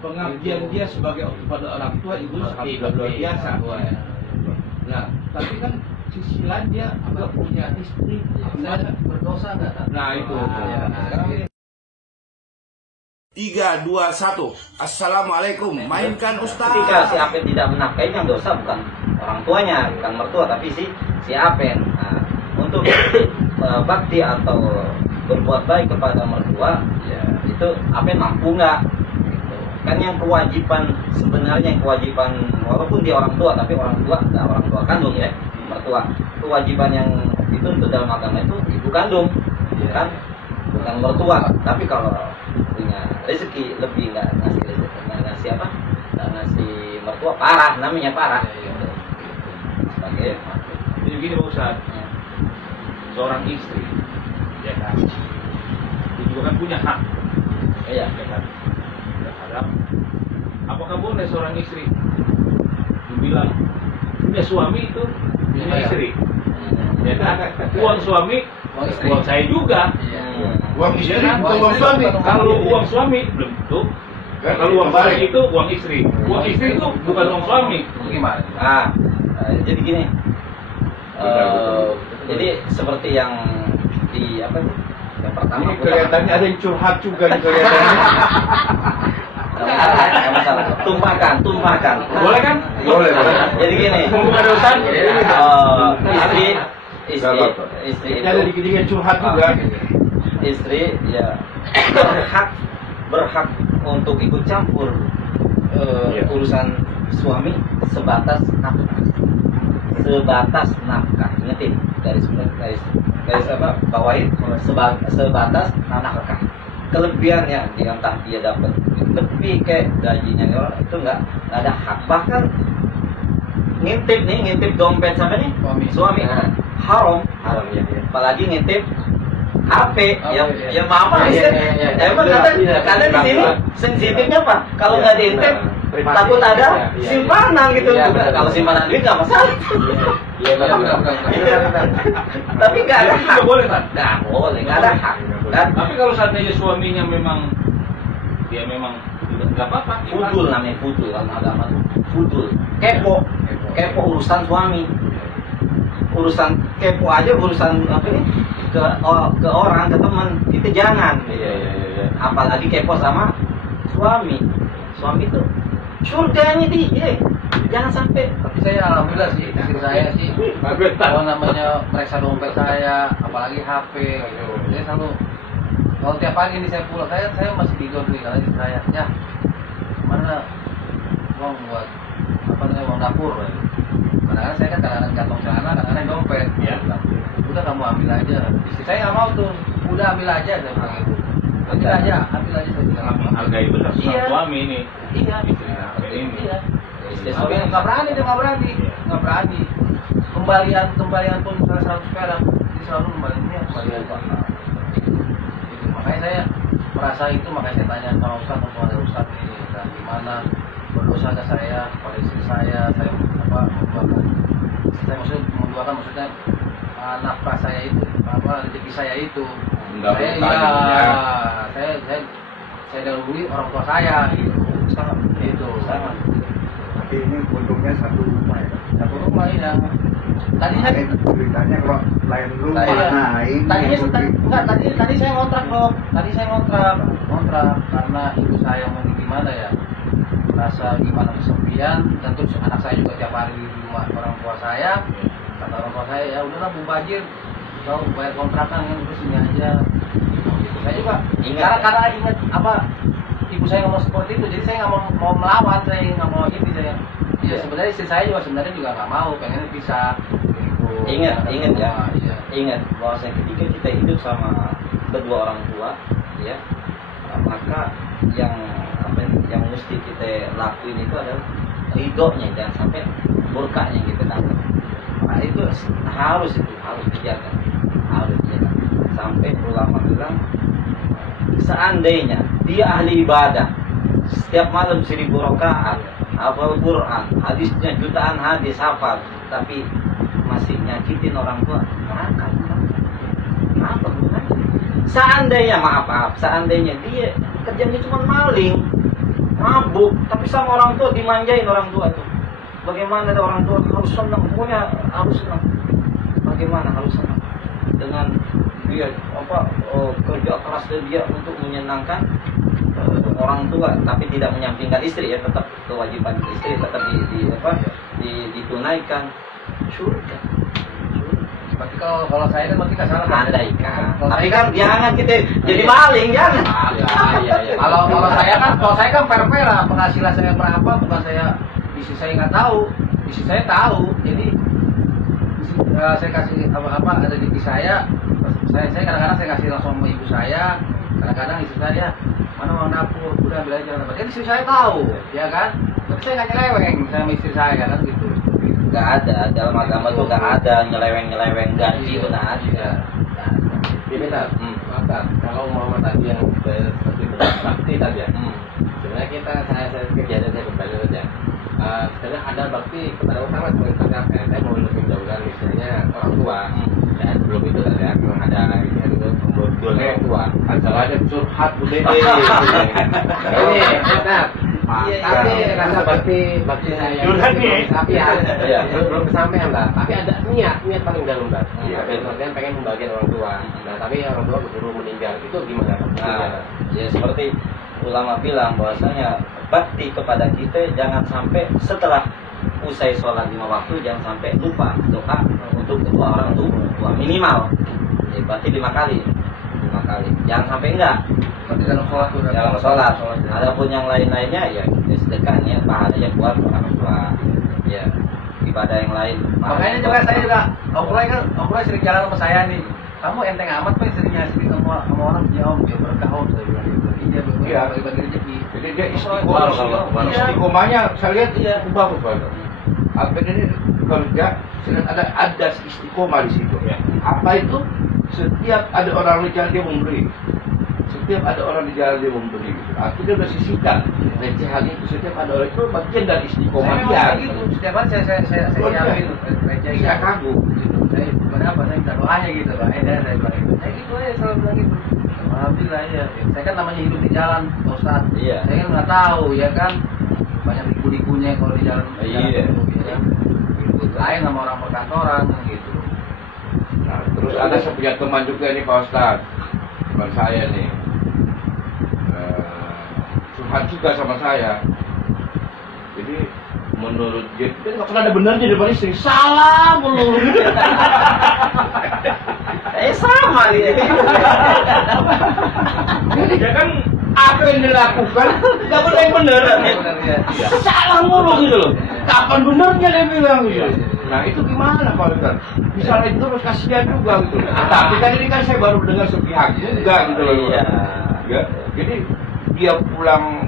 pengabdian dia sebagai kepada orang tua itu sudah luar biasa. Nah, tapi kan sisi lain dia agak punya istri, berdosa nggak? nah itu. Sekarang 3, 2, 1. Assalamualaikum. Mainkan Ustaz. Ketika si Apen tidak menafkahi, yang dosa bukan orang tuanya, bukan mertua, tapi si Apen. Nah, untuk bakti atau berbuat baik kepada mertua, ya itu Apen mampu nggak? Gitu. Kan yang kewajiban sebenarnya walaupun dia orang tua, tapi orang tua kandung ya, mertua. Kewajiban yang itu untuk dalam agama itu ibu kandung, kan? Bukan mertua. Tapi kalau punya rezeki lebih nggak ngasih mertua, parah, namanya parah. Sebagai Jadi begini Pak Ustaz, seorang istri, ya kan, dia juga kan punya hak, iya. ya kan, terhadap apakah boleh seorang istri dibilang punya suami itu punya istri, ya kan, uang suami, uang saya juga. Uang istri Ya kan? bukan uang suami. Kalau uang suami belum tentu. Kalau uang suami itu uang istri. Uang istri itu bukan uang suami. gimana? Jadi gini. Jadi seperti yang di apa itu? Yang pertama Ini kelihatannya ada yang curhat juga nih kelihatannya. Nggak masalah. Tumpahkan. Boleh kan? Boleh. Jadi gini. Mumpung ada urusan. Ini ada dikit-dikit curhat juga. Istri ya berhak untuk ikut campur urusan suami sebatas nafkah. Ingetin garis apa bawahin sebatas nafkah. Kelebihannya entah dia dapat lebih kayak gajinya itu nggak ada hak. Bahkan ngintip dompet sama nih suami haram ya. Apalagi ngintip HP, ya mama ya. Emang karena di sini sensitifnya apa? Kalau nggak diintip, takut ada simpanan gitu. Kalau simpanan duit nggak masalah. Tapi nggak ada hak. Nggak boleh kan? Nggak ada hak. Dan Tapi kalau seandainya suaminya memang dia memang nggak apa-apa. fudul namanya fudul dalam agama. Fudul, kepo urusan suami. Urusan kepo aja urusan apa nih? ke orang, ke teman, itu jangan. Iya. Apalagi kepo sama suami itu surganya dia. Jangan sampai. Tapi saya alhamdulillah sih, istri saya sih kalau namanya periksa dompet saya, apalagi HP, saya selalu kalau tiap pagi ini saya pulang, saya masih tidur nih kalau istri saya, ya mana uang buat uang dapur. Kadang-kadang saya kan kadang-kadang kantong celana, kadang-kadang dompet. Ya. Udah kamu ambil aja. Istri saya nggak mau tuh. Udah ambil aja, saya bilang gitu. Ambil aja saya bilang. Hargai benar suami ini. Iya. Istri ini. Iya. Istri nggak berani. Kembalian pun misalnya 100 perak, dia selalu kembaliannya kembalian Pak. Makanya saya merasa itu, makanya saya tanya sama Ustaz, kalau ada Ustaz ini, dan gimana berdosa ke saya, pada istri saya maksudnya nafkah saya itu, rezeki saya itu. Saya dahului orang tua saya gitu. Sama. Tapi ini untungnya satu rumah ya. Satu rumah ya. Tadi saya ceritanya kalau lain rumah tadi saya ngontrak dong. Ngontrak karena ibu saya mau gimana ya. Rasa gimana kesepian, tentu anak saya juga tiap hari di rumah orang tua saya. Kata orang tua saya, ya udahlah Bu Bajir, kau bayar kontrakan yang terus ini aja. Gitu. Saya juga karena ingat apa ibu saya ngomong seperti itu, jadi saya nggak mau melawan, saya nggak mau ini saya. Ya sebenarnya istri saya juga nggak mau, pengen bisa. Gitu. Ingat ya. Ingat bahwa ketika kita hidup sama kedua orang tua, ya, maka yang mesti kita lakuin itu adalah ridhonya, jangan sampai murkanya kita dapat. Nah itu harus dijaga, sampai ulama bilang seandainya dia ahli ibadah setiap malam 1000 rakaat, hafal Quran, hadisnya jutaan hadis hafal, tapi masih nyakitin orang tua, neraka. Kenapa bukan? Seandainya seandainya dia kerjanya cuma maling, mabuk, tapi sama orang tua dimanjain orang tua tuh. Bagaimana ada orang tua harus senang, pokoknya harus senang. Bagaimana harus senang dengan dia kerja keras dia untuk menyenangkan orang tua, tapi tidak menyampingkan istri ya, tetap kewajiban istri tetap ditunaikan. Surga. Berarti kalau saya kan berarti salah. Andaikan. Tapi kan jangan kita jadi maling, jangan. Kalau saya kan fair-fair, penghasilan saya berapa, bukan saya istri saya nggak tahu, istri saya tahu. Jadi saya kasih apa ada di saya kadang-kadang saya kasih langsung sama ibu saya, kadang-kadang istri saya mana uang dapur udah ambil aja, kan istri saya tahu, ya kan? Tapi saya nggak nyeleweng sama istri saya kan gitu. Nggak ada dalam agama tuh nggak ada nyeleweng gaji itu nggak ada. Iya benar. Kalau Muhammad tadi yang seperti bakti tadi ya. Sebenarnya saya kejadian saya kembali saja. Sebenarnya ada bakti kepada utama seperti apa? Saya mau lebih jauhkan misalnya orang tua. Dan sebelum itu tadi ya, memang ada orang tua. Kalau ada curhat bude. Ini benar. Tapi rasa bakti saya curhat nih. Tapi ya belum kesampaian lah. Tapi ada niat paling dalam kan. Kemudian pengen membagian orang tua. Nah tapi orang tua keburu meninggal. Itu gimana? Ya seperti ulama bilang bahwasanya bakti kepada kita jangan sampai setelah usai sholat 5 waktu, jangan sampai lupa doa untuk kedua orang tua minimal. Ya, berarti 5 kali. Jangan sampai enggak. Berarti dalam sholat. Adapun yang lain-lainnya ya kita sedekahnya pahalanya buat orang tua. Ya ibadah yang lain. Makanya juga saya juga Om sering jalan sama saya nih. Kamu enteng amat Pak sering ngasih sama orang ya Om, dia berkah Om saya bilang gitu. Iya bagi rezeki. Jadi dia istiqomahnya saya lihat bagus banget. Apa ini kerja sedang ada istiqomah di situ ya. Apa itu? Setiap ada orang di jalan dia memberi. Setiap ada orang di jalan dia memberi gitu. Akhirnya udah sisihkan recehan itu. Setiap ada orang itu bagian dari istiqomah dia gitu. Setiap hari saya ambil receh Saya kagum. Saya berapa saya minta doanya gitu Pak. Saya bilang gitu. Saya gitu aja selalu bilang gitu. Alhamdulillah ya. Saya kan namanya hidup di jalan, Pak Ustaz. Iya. Saya kan nggak tahu ya kan. Banyak liku-likunya kalau di jalan. Iya. Ya. Ikut lain sama orang perkantoran gitu. Nah, terus ada saya punya teman juga nih Pak Ustaz. Teman saya nih. Curhat juga sama saya. Jadi menurut dia itu nggak pernah ada benernya daripada istri. Salah mulu. Sama nih. Ya kan apa yang dilakukan nggak pernah yang bener. Salah mulu gitu loh. Kapan benernya dia bilang gitu. Nah itu gimana Pak Ustaz? Misalnya itu harus kasihan juga gitu. Tapi kan ini kan saya baru dengar sepihak juga gitu loh. Ya, jadi dia pulang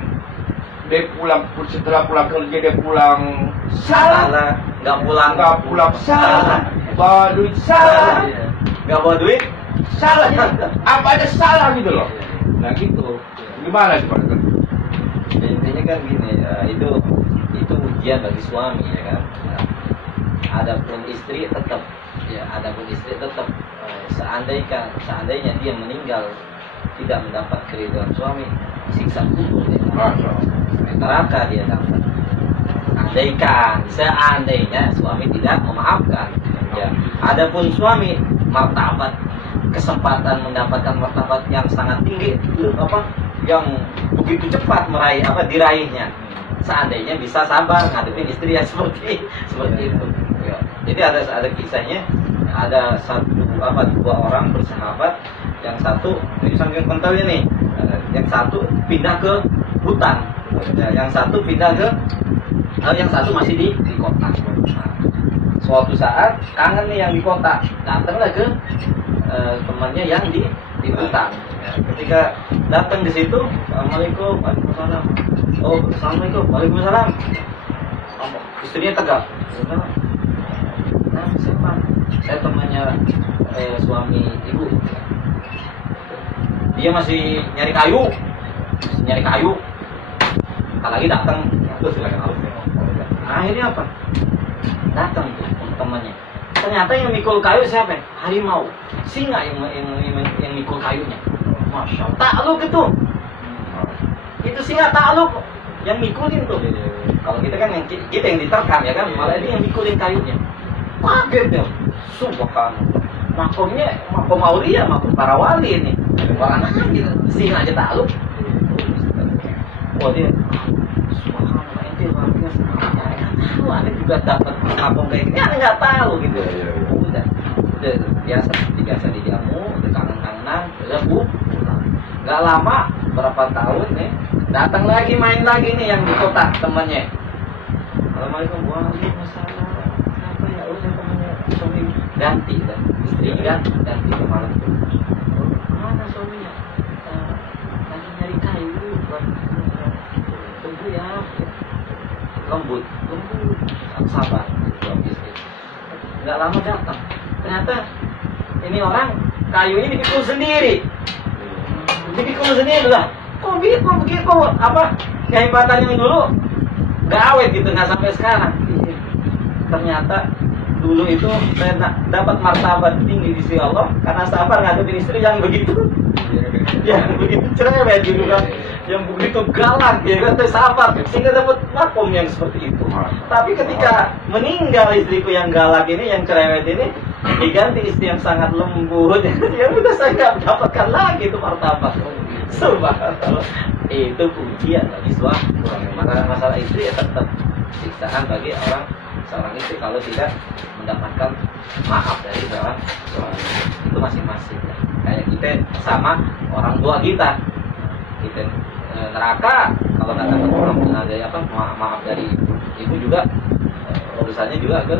setelah pulang kerja dia pulang salah, nggak pulang salah, bawa duit salah, nggak bawa duit salah, apa ada salah gitu loh. Nah gitu, gimana sih Pak? Intinya kan gini, itu ujian bagi suami ya kan. Adapun istri tetap seandainya dia meninggal tidak mendapat keridhaan suami, siksa kubur dia neraka dia dapat. Seandainya suami tidak memaafkan ya. Adapun suami kesempatan mendapatkan martabat yang sangat tinggi yang begitu cepat diraihnya, seandainya bisa sabar ngadepin istri yang seperti itu ya. Jadi ada kisahnya, ada dua orang bersahabat, yang satu ini saking kentalnya nih, yang satu pindah ke hutan, yang satu masih di kota. Suatu saat kangen nih yang di kota, datanglah ke temannya yang di hutan. Ketika datang di situ, assalamualaikum, waalaikumsalam. Oh, assalamualaikum, waalaikumsalam. Istrinya tegak. Nah, siapa? Saya temannya suami ibu. Dia masih nyari kayu. Lagi datang. Terus silakan. Akhirnya apa? Datang tuh temannya. Ternyata yang mikul kayu siapa? Harimau, singa yang mikul kayunya. Masya Allah, takluk itu. Itu singa takluk yang mikulin tuh. Kalau kita kan kita yang diterkam ya kan, malah dia yang mikulin kayunya. Kaget ya, subhanallah. Makomnya makom aulia, makom para wali ini. Orang gitu, singa aja takluk. Oh dia, subhanallah itu luar biasa. Tahu, Anda juga dapat makom kayak gini, Anda nggak tahu gitu. Udah biasa dijamu, udah kangen-kangenan, udah pulang. Nggak lama, berapa tahun nih, datang lagi main lagi nih yang di kota temannya. Assalamualaikum, waalaikumsalam. Kenapa ya? Oh saya temannya suami ganti kan, istrinya ganti kemarin. Mana suaminya? Lagi nyari kayu buat tunggu ya. Lembut, sabar, suami istri. Nggak lama datang. Ternyata ini orang kayunya dipikul sendiri. Dipikul sendiri lah. Kok begitu? Apa kehebatan yang dulu nggak awet gitu, nggak sampai sekarang. Ternyata dulu itu saya dapat martabat tinggi di sisi Allah karena sabar ngadepin istri yang begitu, yang begitu cerewet gitu kan, yang begitu galak ya kan, sabar sehingga dapat makom yang seperti itu. Tapi ketika meninggal istriku yang galak ini, yang cerewet ini, diganti istri yang sangat lembut, ya udah saya nggak dapatkan lagi itu martabat. Subhanallah, itu pujian bagi suami. Masalah istri ya tetap siksaan bagi seorang istri kalau tidak mendapatkan maaf dari seorang suami. Itu masing-masing ya. Kayak kita sama orang tua kita neraka kalau nggak dapat maaf dari ibu juga, urusannya juga ke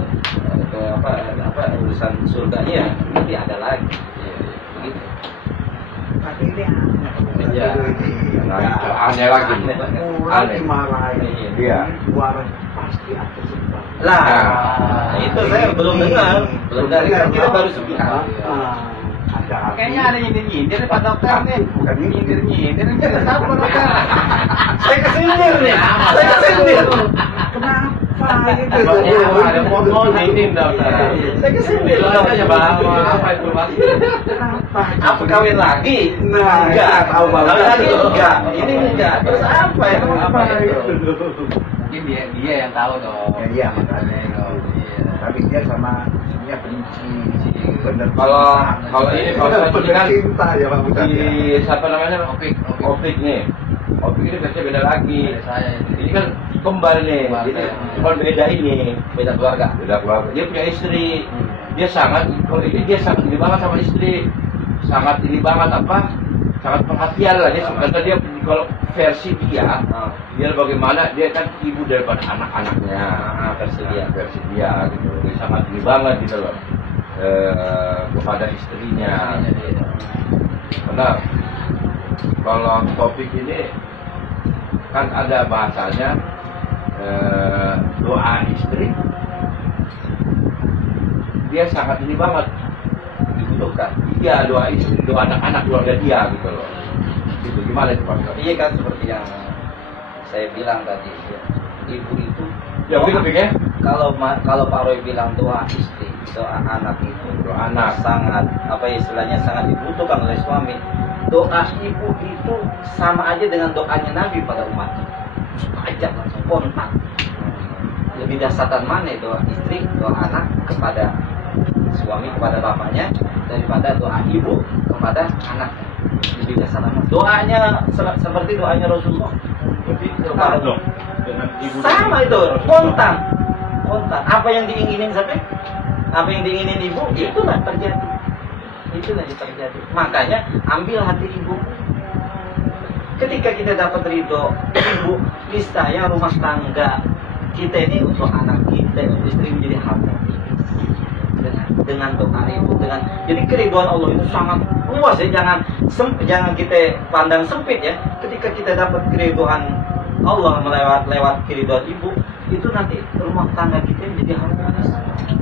urusan surganya ya nanti ada lagi begitu. Tapi ini Ya. Aneh lagi. orang dimarahin. Iya. Suara pasti ada sebab. Lah, itu saya belum dengar. Belum dari kita baru sebulan. Ada. Kayaknya ada nyindir-nyindir Pak Dokter nih. Bukan Nyindir-nyindir. Kenapa Pak Dokter? Saya kesindir nih. Saya kesindir. Kenapa itu? Ada pohon ini Dokter. Saya kesindir. Aja apa informasi? Kenapa? Apa kawin lagi? Nah, Enggak. tahu Kawin banget. lagi enggak. Ini enggak. Terus apa itu? Kenapa itu? Mungkin dia yang tahu dong. Ya iya makanya itu. Iya. Tapi dia sama istrinya benci. Bener. Kalau ini kalau bener cinta ya Pak Ustaz. di siapa namanya? Opik. Opik nih. Opik ini biasanya beda lagi. Dari saya Ini kan kembar nih. Keluarga. Jadi cuma beda ini. Beda keluarga. Beda keluarga. Dia punya istri. Dia sangat, kalau ini dia sangat ini banget sama istri. Sangat ini banget apa? Sangat perhatian lah dia. Karena dia kalau versi dia bagaimana dia kan ibu daripada anak-anaknya. Versi dia gitu. Dia sangat ini banget gitu loh. Kepada istrinya. Karena kalau topik ini kan ada bahasanya doa istri, dia sangat ini banget dibutuhkan. Iya, doa istri, doa anak-anak keluarga dia gitu loh. Itu gimana itu Pak? Iya kan seperti yang saya bilang tadi. Ibu itu Ya begitu ya. kalau Pak Roy bilang doa istri, doa anak itu, Doa anak. sangat apa istilahnya sangat dibutuhkan oleh suami. Doa ibu itu sama aja dengan doanya Nabi pada umatnya. Aja langsung kontak. Lebih dahsyatan mana doa istri, doa anak kepada suami, kepada bapaknya daripada doa ibu kepada anaknya. Lebih dahsyatan. Doanya seperti doanya Rasulullah. Berarti Kepada dong dengan ibu. sama itu kontak. Apa yang diinginin sampai apa yang diinginin ibu itulah terjadi. Makanya ambil hati ibu. Ketika kita dapat ridho ibu, niscaya rumah tangga kita ini untuk anak kita, untuk istri menjadi harmonis. Dengan doa ibu, jadi keriduan Allah itu sangat luas ya. Jangan kita pandang sempit ya. Ketika kita dapat keriduan Allah lewat keriduan ibu, itu nanti rumah tangga kita menjadi harmonis.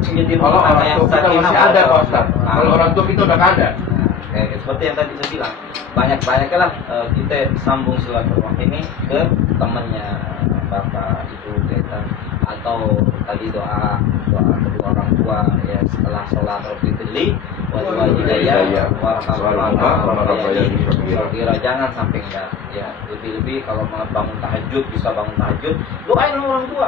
Menjadi Kalau rumah tangga orang yang tua kita sakinah masih ada Pak mawaddah. Ustaz. Nah, Kalau orang tua kita udah nggak ada. seperti yang tadi saya bilang, banyak-banyaklah kita sambung silaturahmi ini ke temannya, bapak ibu kita, atau tadi doa kedua orang tua ya setelah sholat Rabbil wa hidayah warahmatullahi. Jangan sampai enggak ya, lebih-lebih kalau mau bangun tahajud, bisa bangun tahajud, doain orang tua,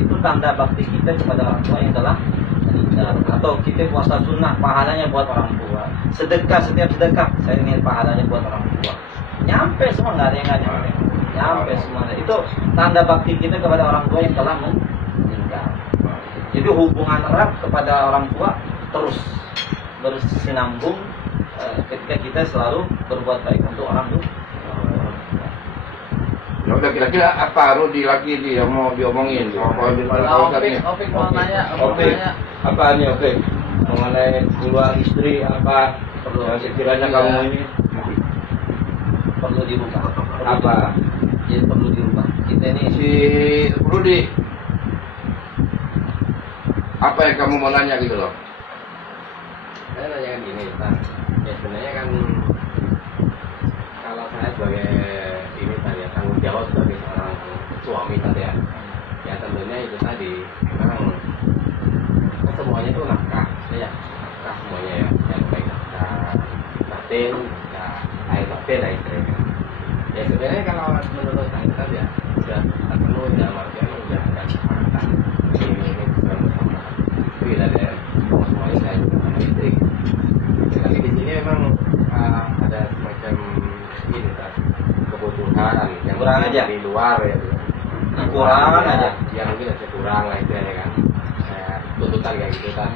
itu tanda bakti kita kepada orang tua yang telah meninggal. Atau kita puasa sunnah, pahalanya buat orang tua. Sedekah, setiap sedekah saya ingin pahalanya buat orang tua. Nyampe semua, nggak ada yang nggak nyampe semua. Itu tanda bakti kita kepada orang tua yang telah meninggal. Jadi hubungan erat kepada orang tua terus bersinambung ketika kita selalu berbuat baik untuk orang tua. Ya udah, kira-kira apa Rudi lagi yang mau diomongin? Opik mau nanya. Apa nih Opik? Mengenai keluar istri apa Perlu yang sekiranya kamu ini perlu dirubah. apa? Jadi perlu dirubah. Kita ini Si Rudi, apa yang kamu mau nanya gitu loh? Saya nanya gini, Pak. Ya sebenarnya kan kalau saya sebagai ini tadi ya, tanggung jawab sebagai seorang suami tadi ya, ya tentunya itu tadi memang semuanya itu nafkah, ya nafkah semuanya ya, yang baik nafkah batin, ya air batin lah istilahnya. Ya sebenarnya kalau menurut saya tadi ya sudah terpenuhi dalam artian sudah ada kesepakatan ini sudah bersama istri dan ya semuanya saya juga sama istri. Tapi di sini memang ada semacam ini kan kebutuhan yang Kurang aja. di luar ya, Kurang aja. yang mungkin ada kurang lah istilahnya kan, tuntutan kayak gitu kan.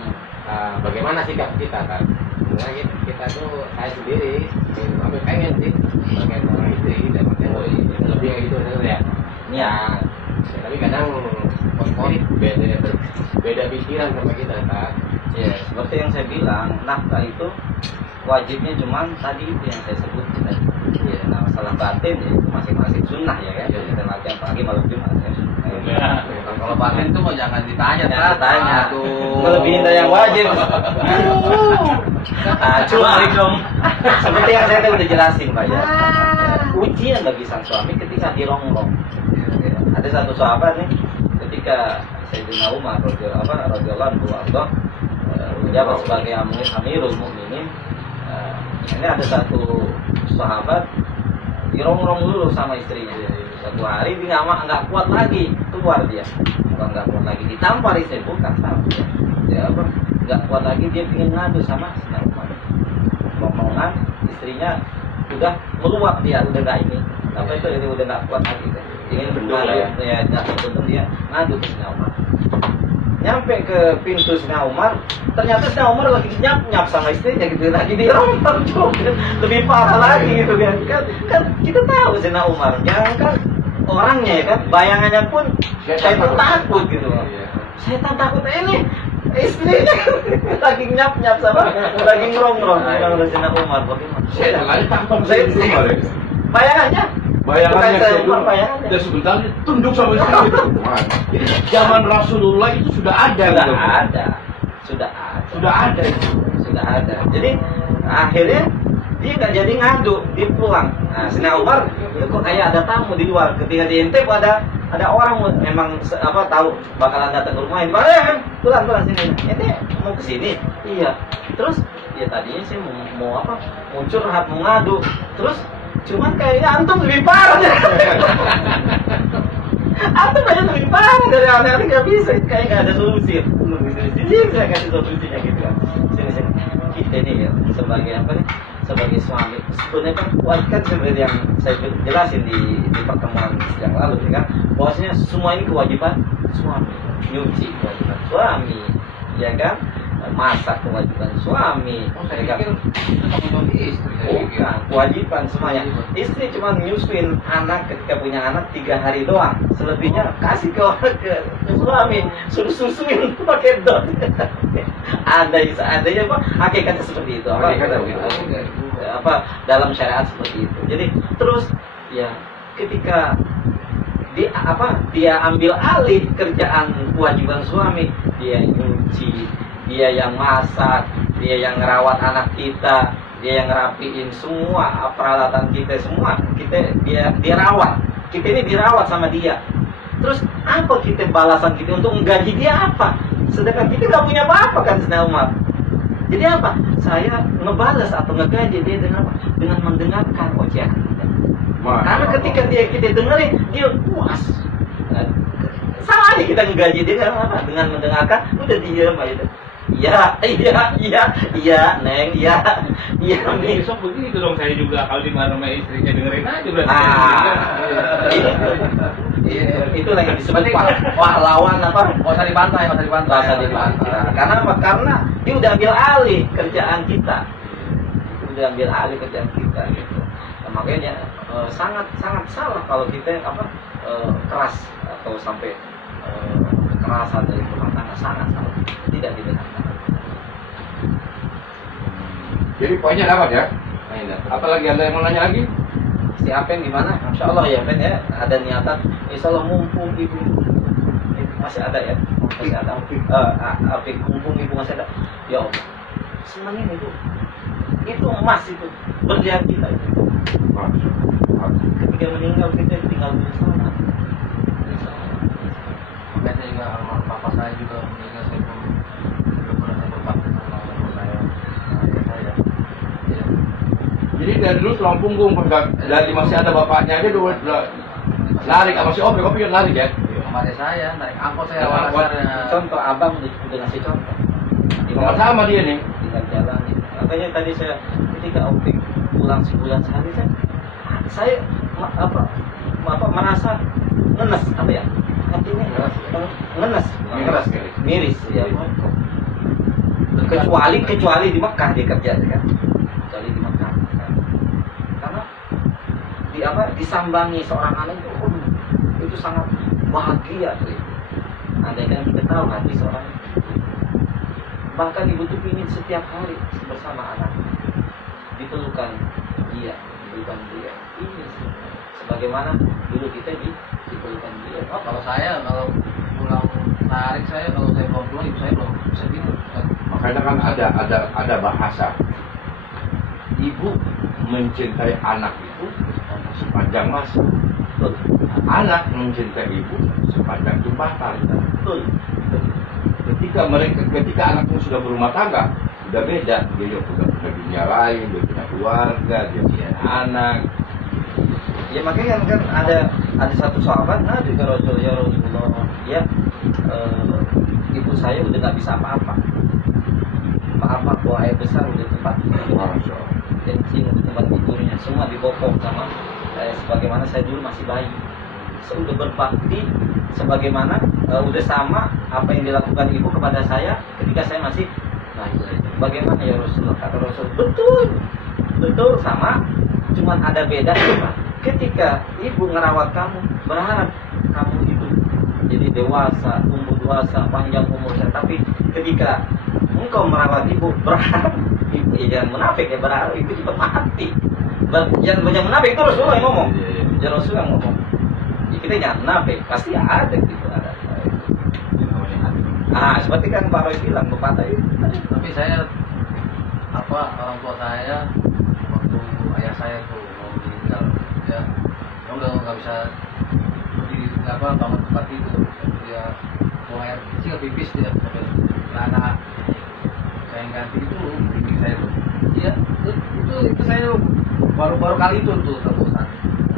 Bagaimana sikap kita kan? Sebenarnya kita tuh, saya sendiri sampai pengen sih sebagai seorang istri dan maksudnya lebih kayak gitu sebenarnya ya, tapi kadang beda pikiran sama kita kan. ya seperti yang saya bilang, nafkah itu wajibnya cuma tadi itu yang saya sebut tadi. Ya, nah masalah batin ya itu masing-masing sunnah ya kan. Kita latihan pagi malam Jumat ya. Kalau batin itu mau jangan ditanya, Jangan ditanya. tuh. Melebihin dari yang wajib. Assalamualaikum. Seperti yang saya tadi udah jelasin Pak ya. Ujian bagi sang suami ketika dirongrong. Ada satu sahabat nih, ketika Sayyidina Umar radhiyallahu anhu menjabat sebagai Amirul Mukminin, ini ada satu sahabat dirongrong dulu sama istrinya. Satu hari dia nggak kuat lagi, keluar dia. Nggak kuat lagi, ditampar istri, bukan sama. Dia nggak kuat lagi, dia ingin ngadu sama Sayyidina Umar. Ngomongan istrinya udah meluap, dia udah nggak ini. Apa itu, dia udah nggak kuat lagi. Ingin bendung ya, bendung dia ngadu ke Sayyidina Umar. Nyampe ke pintu Sayyidina Umar, ternyata Sayyidina Umar lagi nyap sama istrinya gitu, lagi dirongrong juga, lebih parah lagi gitu kan. Kan kita tahu Sayyidina Umar, jangan kan orangnya ya kan, bayangannya pun saya pun takut gitu. Saya takut ini istrinya lagi nyap sama, lagi ngerongrong sama Sayyidina Umar. Bagaimana? Saya lagi tampang saya di rumah ya. Bayangannya Bayangannya bayangannya. dan sebenarnya tunduk sama istri itu. Jadi zaman Rasulullah itu sudah ada. Sudah ada. Jadi akhirnya dia nggak jadi ngadu, dia pulang. Nah, Sayyidina Umar itu kok kayak ada tamu di luar. Ketika di Intip ada orang memang tahu bakalan datang ke rumah ini. Pulang sini. Ini mau ke sini. Iya. Terus ya tadinya sih mau curhat, mau ngadu. Terus cuman kayaknya antum lebih parah. Antum aja lebih parah dari aneh-aneh, nggak bisa, kayak nggak ada solusi. Jadi saya kasih solusinya gitu kan. Sini. Kita ini ya sebagai suami sebetulnya kan kan seperti yang saya jelasin di pertemuan yang lalu ya kan, bahwasanya semua ini kewajiban suami. Nyuci kewajiban suami, ya kan, masak kewajiban suami. Saya pikir itu tanggung jawab istri. Bukan, kewajiban semuanya. Istri cuma nyusuin anak ketika punya anak 3 hari doang. Selebihnya kasih ke suami, suruh susuin pakai dot. Andai hakikatnya seperti itu. Dalam syariat seperti itu. Jadi terus ya ketika dia ambil alih kerjaan kewajiban suami, dia nyuci, dia yang masak, dia yang ngerawat anak kita, dia yang ngerapiin semua peralatan kita semua, dia rawat. kita ini dirawat sama dia. Terus apa kita balasan kita untuk menggaji dia apa? Sedangkan kita nggak punya apa-apa kan, Saudara Umar. Jadi apa? Saya ngebalas atau ngegaji dia dengan apa? Dengan mendengarkan ocehan kita. Karena ketika kita dengerin, dia puas. Nah, sama aja kita ngegaji dia dengan apa? Dengan mendengarkan, udah diam aja. Iya, Neng, iya, Neng. Besok begitu dong saya juga kalau dimana sama istrinya dengerin aja berarti. Itu lagi disebut pahlawan apa? Nggak usah dibantai. Karena apa? Karena dia udah ambil alih kerjaan kita. Gitu. Nah, makanya sangat salah kalau kita keras atau sampai kekerasan dari rumah tangga, sangat salah. Tidak dibenarkan. Jadi poinnya dapat ya. Apalagi ada yang mau nanya lagi? Si Apen gimana? Insya Allah ya Apen ya, ada niatan. Insya Allah mumpung ibu masih ada ya, masih ada. Apik mumpung ibu masih ada. Ya Allah, senangin itu emas itu, berlian kita itu. Ketika meninggal kita tinggal bersama. Makanya saya juga almarhum papa saya juga meninggal, saya belum pernah saya berbakti sama orang saya. Jadi dari dulu tulang punggung dari masih ada bapaknya aja udah lari sama si Om, kopi lari ya. Kemarin saya narik angkot saya Narik angkot. Contoh abang udah ngasih contoh. Sama dia nih. Tinggal jalan. Makanya tadi saya ketika Opik pulang sebulan sehari saya merasa ngenes apa ya? Artinya ngenes, miris ya. Kecuali di Mekah dia kerja kan. Kecuali di Mekah. Karena disambangi seorang anak itu sangat bahagia tuh. Andai kan kita tahu hati seorang, bahkan ibu tuh ingin setiap hari bersama anak, diperlukan dia. Ini sebagaimana dulu kita diperlukan dia. Kalau saya pulang tarik saya, kalau saya belum pulang ibu saya belum bisa tidur. Makanya kan ada bahasa. Ibu mencintai anak itu sepanjang masa. Anak mencintai ibu sepanjang jembatan. Ketika anakmu sudah berumah tangga, udah beda. Dia udah punya dunia lain, dia punya keluarga, dia punya anak. Ya makanya kan ada satu sahabat Nabi ke Rasul, ya Rasulullah, ya ibu saya udah nggak bisa apa-apa. Maaf buah air besar udah tempat tidur, kencing udah tempat tidurnya, semua dibopong sama sebagaimana saya dulu masih bayi. Saya udah berbakti sebagaimana udah sama apa yang dilakukan ibu kepada saya ketika saya masih bayi. Bagaimana ya Rasulullah? Kata Rasul, betul sama, cuman ada beda apa? Ketika ibu ngerawat kamu, berharap kamu itu jadi dewasa, tumbuh dewasa, panjang umur. Tapi ketika engkau merawat ibu, berharap ibu, jangan munafik ya, berharap ibu cepat mati. Jangan banyak munafik, itu Rasulullah yang ngomong. Ya Rasulullah yang ngomong. Ya, kita jangan munafik, pasti ada gitu, ada. Seperti kan Pak Roy bilang, pepatah itu. Tapi saya orang tua saya waktu ayah saya tuh mau meninggal, ya udah nggak bisa bangun tempat itu, dia buang air kecil pipis dia sampai celana saya yang ganti itu pipis saya tuh. Iya, itu saya baru kali itu tuh terusan,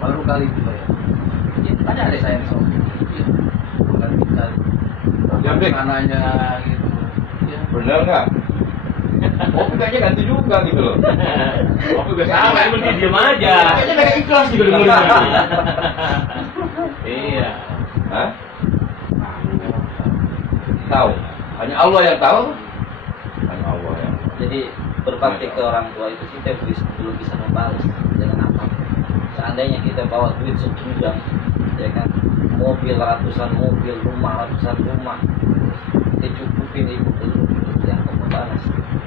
baru kali itu saya. Ya, tanya ada saya di sana. Iya, ganti celananya gitu. Ya. Bener nggak? Oh, kayaknya ganti juga gitu loh. Oh, udah sama, cuma dia diem aja. Kayaknya kayak ikhlas gitu dengerin. Iya. Hah? Tahu? Hanya Allah yang tahu. Hanya Allah yang tahu. Jadi berbakti ke orang tua itu kita belum bisa membalas dengan apa. Seandainya kita bawa duit segudang, ya kan, mobil ratusan mobil, rumah ratusan rumah, kita cukupin ibu belum yang membalas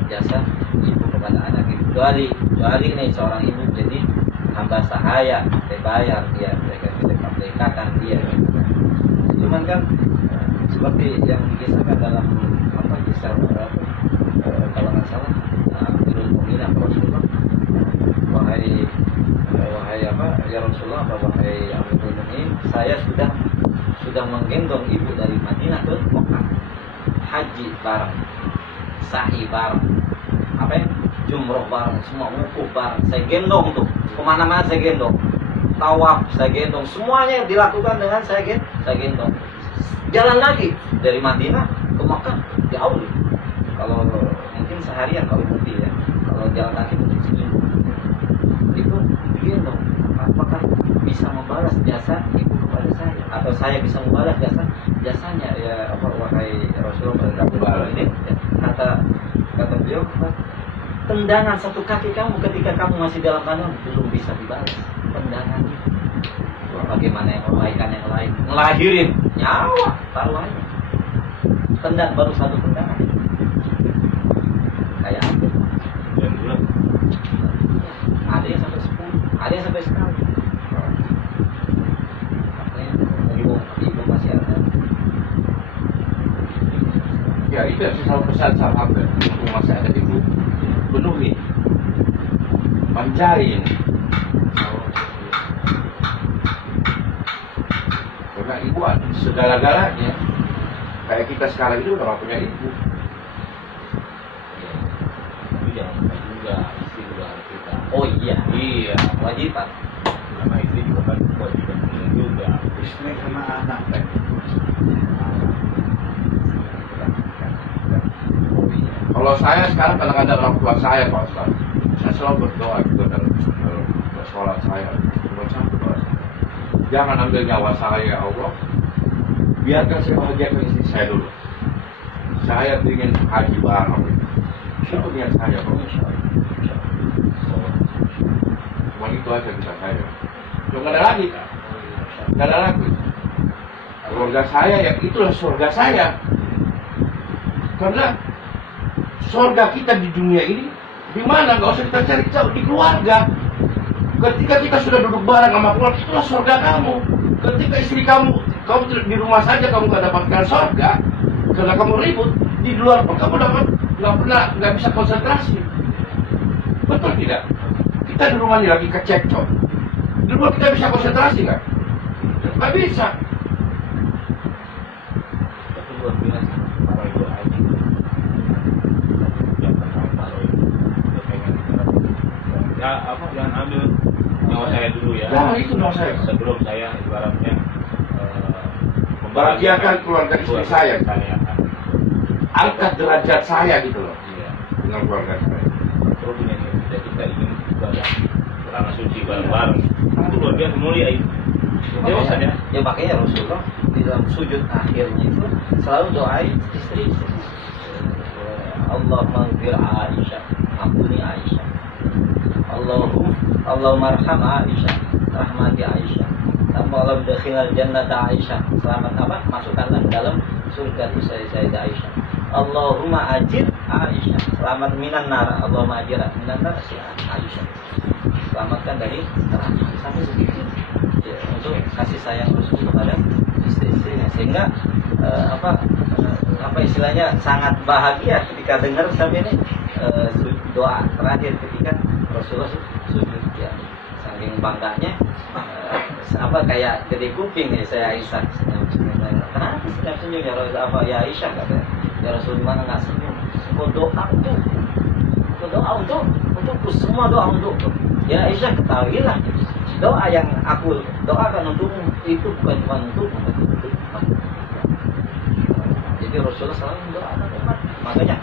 jasa ibu kepada anak itu. Kecuali nih seorang ibu jadi hamba sahaya, kita bayar dia, kita merdekakan dia. Cuman kan seperti yang dikisahkan dalam kisah kalau nggak salah Amirul Mukminin Rasulullah, wahai wahai ya Rasulullah, wahai Amirul Mukminin, saya sudah menggendong ibu dari Madinah ke Mekah, haji bareng, sa'i bareng, jumroh bareng, semua wukuf bareng. Saya gendong tuh, kemana-mana saya gendong, tawaf saya gendong, semuanya dilakukan dengan saya gendong. Jalan lagi dari Madinah ke Mekah jauh. Kalau mungkin seharian kalau bukti ya, kalau jalan kaki mungkin seminggu. Itu digendong. Apakah bisa membalas jasa ibu kepada saya, atau saya bisa membalas jasanya? Ya wahai Rasulullah, ini kata beliau, tendangan satu kaki kamu ketika kamu masih dalam kandungan belum bisa dibalas. Tendangan itu bagaimana yang kebaikan yang lain, ngelahirin nyawa taruhannya, tendang baru satu tendangan kayak apa? Ada yang sampai 10, ada yang sampai sekali. Ibu masih ada. Ya itu yang selalu pesan sahabat untuk masyarakat itu penuhi, mencari ini. Karena ibu segala-galanya. Kayak kita sekarang itu udah gak punya ibu. Tapi jangan lupa juga istri juga harus kita. Oh iya, Iya, wajiban. karena istri juga kan kewajiban punya juga. Istri sama anak kan. Kalau saya sekarang kadang-kadang orang tua saya Pak Ustaz, saya selalu berdoa juga dalam sholat saya. Berdoa. Jangan ambil nyawa saya ya Allah. Biarkan saya bahagiakan istri saya dulu. Saya ingin haji bareng. Itu niat saya Pak. Cuma itu aja bisa saya. Cuma nggak ada lagi Kak. Nggak ada lagi. Keluarga saya ya itulah surga saya. Karena surga kita di dunia ini di mana? Nggak usah kita cari jauh, di keluarga. Ketika kita sudah duduk bareng sama keluarga, itulah surga kamu. Ketika istri kamu di rumah saja kamu nggak dapatkan surga karena kamu ribut, di luar pun kamu nggak bisa konsentrasi. Betul tidak? Kita di rumah ini lagi kecekcok, di luar kita bisa konsentrasi nggak? Nggak bisa. Tapi luar biasa para ibu haji. Yang pertama kalau itu pengen ya jangan ambil nyawa saya dulu ya. Nah itu dong saya. Sebelum saya ibaratnya Bahagiakan keluarga istri saya. Angkat derajat saya gitu loh. Iya. Dengan keluarga saya. Terus kita ingin ibadah karena suci bareng-bareng. Itu luar biasa mulia itu. Dewasa ya. Ya makanya Rasulullah di dalam sujud akhirnya itu selalu doain istri. Allahumma ighfir Aisyah, ampuni Aisyah. Allahumma arham Aisyah, rahmati Aisyah. Allahumma dakhilal jannata Aisyah, selamat masukkanlah ke dalam surga itu saya Aisyah. Allahumma ajir Aisyah, selamat minan nar. Allahumma ajir minan nar si Aisyah, selamatkan dari neraka. Sampai segitu ya, untuk kasih sayang Rasul kepada istri-istrinya, sehingga apa istilahnya sangat bahagia ketika dengar sampai ini doa terakhir ketika Rasulullah sujud ya, saking bangganya kayak gede kuping nih saya Aisyah. Kenapa senyum ya Rasul? Ya Aisyah katanya, ya Rasul mana nggak senyum? Semua doa untukku, semua doa untukku. Ya Aisyah, ketahuilah doa yang aku doakan untukmu itu bukan cuma untukmu, tapi untuk umat. Jadi Rasulullah selalu mendoakan umat. Makanya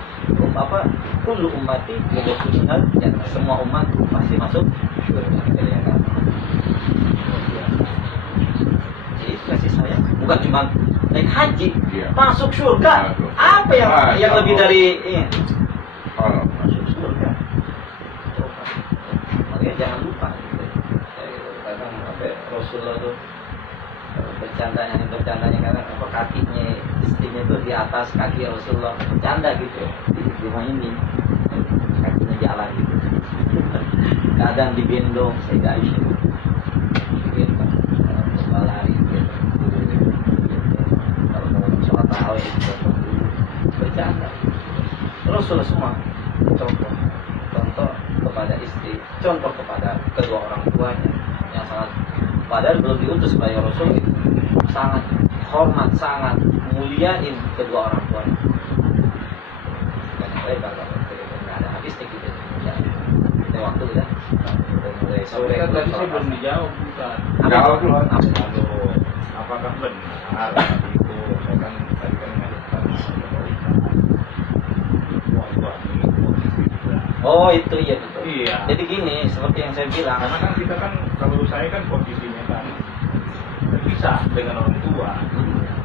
kullu ummati yadkhulunal jannah, semua umat pasti masuk surga. Ya kan? Jadi kasih sayang bukan cuma naik haji, masuk surga. Apa yang lebih dari ini? Masuk surga. Makanya jangan lupa. Kadang Rasulullah tuh bercandanya karena kakinya istrinya tuh di atas kaki Rasulullah, bercanda gitu di ini kakinya jalan gitu. Kadang digendong Sayyidah Aisyah, digendong lari gitu. Kalau mau sholat tarawih bercanda. Rasulullah semua contoh kepada istri, contoh kepada kedua orang tuanya. padahal belum diutus sebagai Rasul itu sangat hormat, sangat muliain kedua orang tua. Dan lebar kalau nggak ada habis gitu. Ya, kita waktu udah mulai sore. Kan tadi saya belum dijawab, bukan. Jawab dulu. Lalu, apakah benar itu? Saya kan tadi kan mengatakan Oh itu iya betul. Iya. Jadi gini, seperti yang saya bilang. Karena kan kita kan, kalau saya kan posisinya kan terpisah dengan orang tua.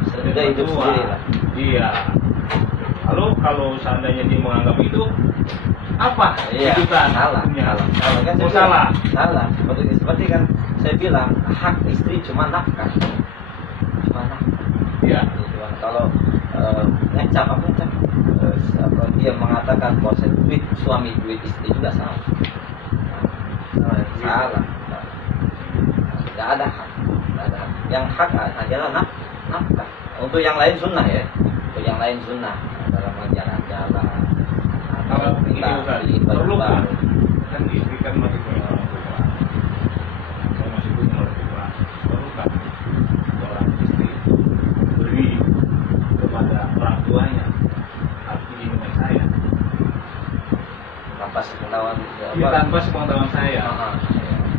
Sudah hidup sendiri lah. Iya. Lalu kalau seandainya dia menganggap itu apa? Iya. Itu kan Salah. punya. Salah kan? Oh, salah. Salah. Seperti kan saya bilang hak istri cuma nafkah. Cuma nafkah. Iya. Gitu kan. Kalau ngecap apa ngecap? Dia mengatakan bahwa duit suami duit istri juga salah. Salah. Tidak ada hak. Tidak ada hak. Yang hak adalah nafkah. Untuk yang lain sunnah ya. Untuk yang lain sunnah dalam jalan-jalan. Kalau ini bukan perlu kan? Kan istri kan masih punya orang tua. Saya masih punya orang tua. Perlu kan seorang istri beri kepada orang tuanya arti dengan saya. Tanpa sepengetahuan Ya, tanpa sepengetahuan saya.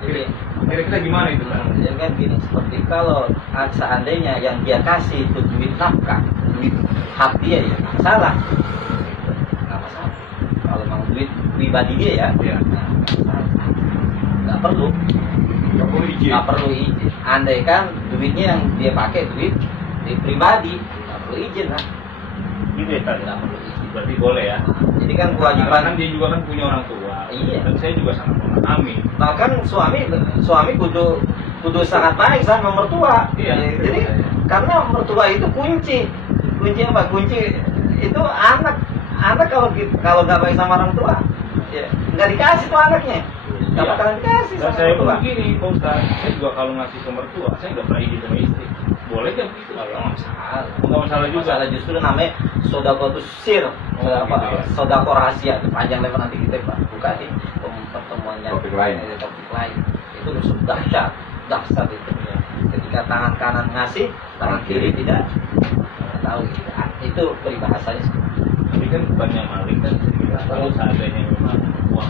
Jadi Kira-kira gimana itu kan? ya kan gini, seperti kalau seandainya yang dia kasih itu duit nafkah, duit hak dia ya salah, nggak masalah. Kalau memang duit pribadi dia ya, Iya. nggak perlu, Nggak perlu izin. nggak perlu izin. Andai kan duitnya yang dia pakai duit pribadi, nggak perlu izin lah, Gitu ya tadi. nggak perlu izin. Berarti boleh ya. Jadi kan Karena kan kewajiban. dia juga kan punya orang tua. Iya. Dan saya juga sangat memahami. Bahkan suami kudu sangat baik sama mertua. Iya. Jadi karena mertua itu kunci apa? Kunci itu anak kalau nggak baik sama orang tua, ya nggak dikasih tuh anaknya. Nggak Iya. bakalan dikasih Dan sama saya pun mertua. begini, Pak Ustaz. Saya juga kalau ngasih ke mertua, saya nggak pernah izin sama istri. Boleh kan begitu? Oh, nggak masalah. Nggak masalah juga. Masalah justru namanya sodakotus sir, Oh, apa gitu ya. sodako rahasia. Panjang lebar nanti kita buka di pertemuannya Topik lain. Topik lain. Itu musuh dahsyat itu. Ketika tangan kanan ngasih, tangan kiri tidak tahu. Itu peribahasanya. Tapi kan bukannya maling kan. Kalau seandainya memang uang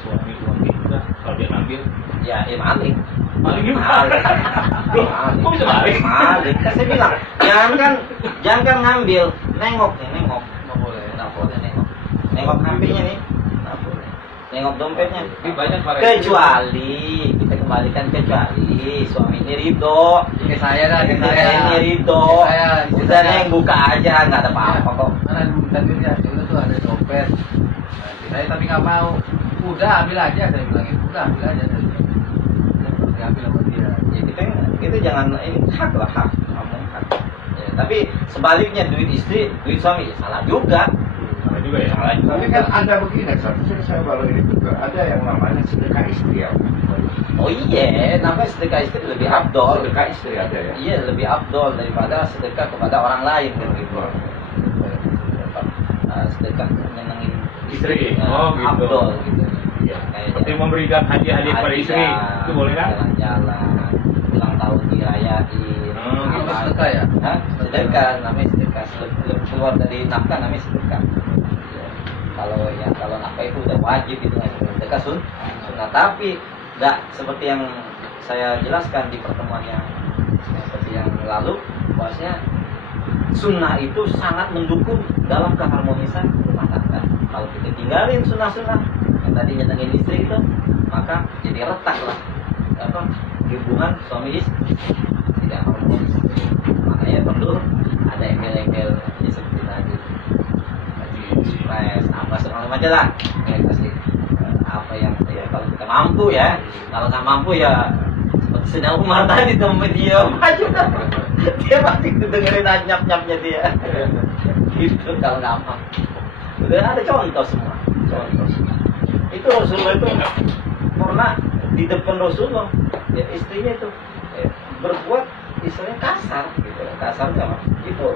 suami uang kita, kalau dia ngambil, Ya, maling. maling juga. Maling. Kok bisa maling? Maling. Kan saya bilang, jangan ngambil, nengok. Nggak boleh nengok. Nengok HP-nya nih. Nggak boleh. Nengok dompetnya. Tapi banyak para Kecuali kita kembalikan kecuali suami ini ridho. Ke saya dah, ke saya. Ini ridho. Ke saya, ke Udah saya. neng buka aja, nggak ada apa-apa kok. Mana minta duitnya, itu tuh ada dompet. Nah, saya tapi nggak mau. Udah ambil aja, saya bilang gitu. Udah ambil aja. Diambil sama dia. Ya kita jangan ini hak lah hak. Ngomong hak. Ya, tapi sebaliknya duit istri, duit suami ya salah juga. Salah juga ya. Salah juga. Tapi kan Anda begini, saya baru ini juga ada yang namanya sedekah istri ya. Oh iya, namanya sedekah istri lebih abdol. Sedekah istri ada ya. Iya, lebih abdol daripada sedekah kepada orang lain kan gitu. Sedekah nyenengin Istri. Oh, gitu. Abdol gitu. Iya. Seperti memberikan hadiah-hadiah kepada istri, itu boleh kan? Jalan-jalan, ulang tahun dirayain. Itu sedekah ya? Hah? Sedekah, namanya sedekah. Keluar dari nafkah namanya sedekah. Kalau nafkah itu udah wajib itu sedekah sunnah. Tapi tidak seperti yang saya jelaskan di pertemuan yang seperti yang lalu, bahwasanya sunnah itu sangat mendukung dalam keharmonisan rumah tangga. Kalau kita tinggalin sunnah-sunnah yang tadi nyenengin istri itu, maka jadi retak lah hubungan suami istri, tidak harmonis. Makanya perlu ada embel-embel ya seperti tadi, stres apa segala macam lah. Ya, kasih apa yang ya, kalau kita mampu ya, kalau nggak mampu ya seperti sedang Umar tadi tuh dia maju dia pasti dengerin nyap-nyapnya dia gitu kalau nggak mampu. Udah ada contoh semua. Itu Rasulullah itu pernah di depan Rasulullah ya istrinya itu berbuat istilahnya kasar gitu. Kasar nggak itu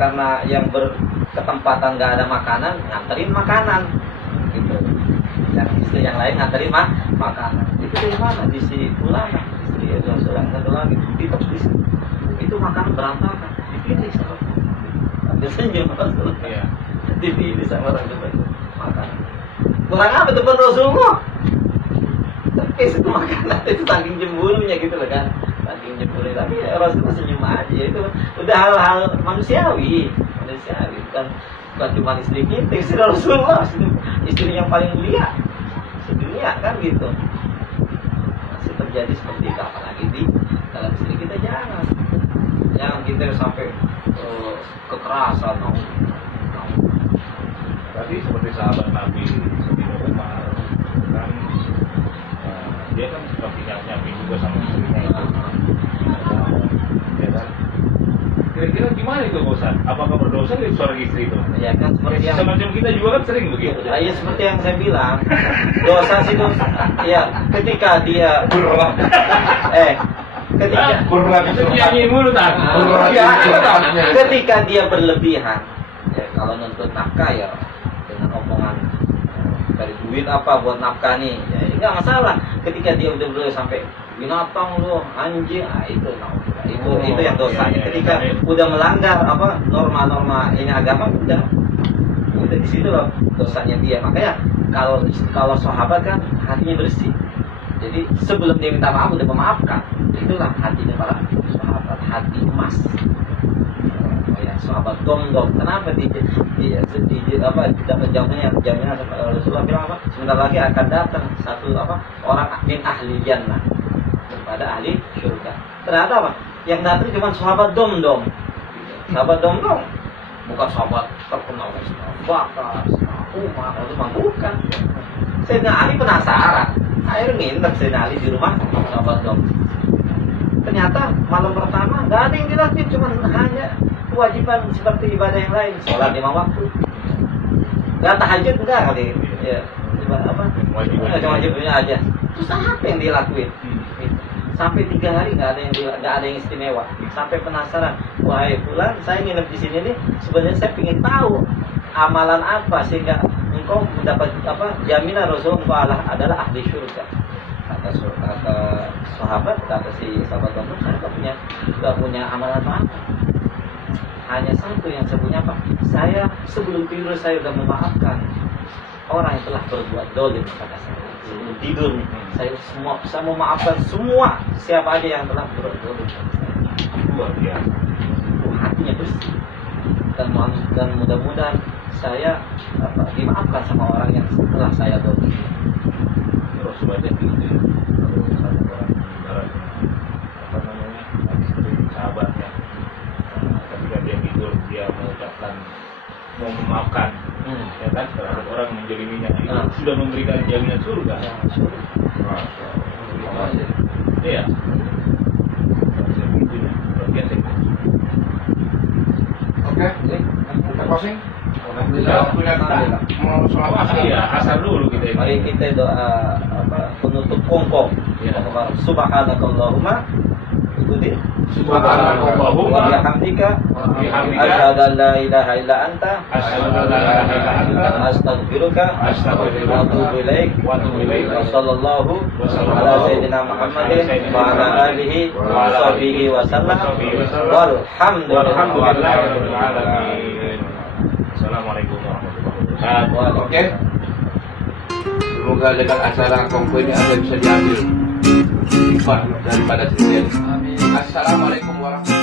karena yang berketempatan nggak ada makanan nganterin makanan gitu. Yang istri yang lain nganterin makanan itu dari mana di si ulama istri itu satu lagi ditoks di sini. Itu makanan berantakan, dipilih sama. Dia senyum Rasulullah. Iya. Dipilih sama Rasulullah makan. Kurang apa depan Rasulullah? Tapi itu makanan itu saking cemburunya gitu loh kan. Saking cemburu tapi Rasulullah senyum aja itu udah hal-hal manusiawi bukan cuma istri kita, istri Rasulullah, istri yang paling mulia sedunia kan gitu. Masih terjadi seperti itu apalagi di dalam istri kita jangan kita sampai kekerasan Tadi seperti sahabat Nabi Sayyidina Umar kan dia kan seperti nyamping juga sama istrinya itu. Ya kan? Kira-kira gimana itu Bosan? Apakah berdosa dari seorang istri itu? Ya kan seperti yang semacam kita juga kan sering begitu. Ya seperti yang saya bilang, dosa itu ya ketika dia itu nyanyi mulu tak? Ketika dia berlebihan, ya kalau nuntut nafkah ya dengan omongan dari duit apa buat nafkah nih, ya nggak masalah. Ketika dia udah sampai binatang lo anjing, itu yang dosanya. Ketika udah melanggar apa norma-norma ini agama udah di situ loh dosanya dia. Makanya kalau sahabat kan hatinya bersih. Jadi sebelum dia minta maaf udah memaafkan. Itulah hatinya para sahabat, hati emas. Sahabat dom. Kenapa dapat jaminan Rasulullah bilang apa? Sebentar lagi akan datang satu orang min ahli jannah kepada ahli surga. Ternyata apa? Yang datang cuma sahabat dom. Sahabat dom bukan sahabat terkenal Bakar, Umar, itu bukan. Sayyidina Ali penasaran. Akhirnya nginep Sayyidina Ali di rumah sahabat dom. Ternyata malam pertama nggak ada yang dilakuin, cuma hanya kewajiban seperti ibadah yang lain, sholat 5 waktu. Nggak tahajud enggak kali, ya wajibnya aja. Terus apa yang dilakuin? Sampai 3 hari nggak ada yang istimewa. Sampai penasaran, wahai fulan, saya nginep di sini nih. Sebenarnya saya ingin tahu amalan apa sehingga engkau mendapat jaminan Rasulullah adalah ahli surga. Kata sahabat, kata si sahabat Umar, saya nggak punya amalan apa. Hanya satu yang saya punya, Pak. Saya sebelum tidur saya sudah memaafkan orang yang telah berbuat dolim kepada saya. Sebelum tidur saya memaafkan semua siapa aja yang telah berbuat dolim kepada saya. Luar biasa. Hatinya bersih. Dan mudah-mudahan saya dimaafkan sama orang yang telah saya dolim. Terus banyak gitu. Satu orang istri sahabatnya. Ketika dia tidur dia mengucapkan mau memaafkan ya kan terhadap orang menjoliminya itu sudah memberikan jaminan surga. Iya. Oke, kita closing. Alhamdulillah. Mau sholat asar. Iya, asar dulu kita ini. Mari kita doa penutup kongkong. Subhanakallahumma Subhanakallahumma wa bihamdika asyhadu an la ilaha illa anta astaghfiruka wa atubu ilaik wa sallallahu ala sayyidina Muhammadin wa ala alihi wa sahbihi wa sallam walhamdulillahirabbil alamin. Assalamualaikum warahmatullahi wabarakatuh. Oke. Semoga dengan acara kongko ini Anda bisa diambil hikmah daripada sendiri. Assalamualaikum warahmatullahi wabarakatuh.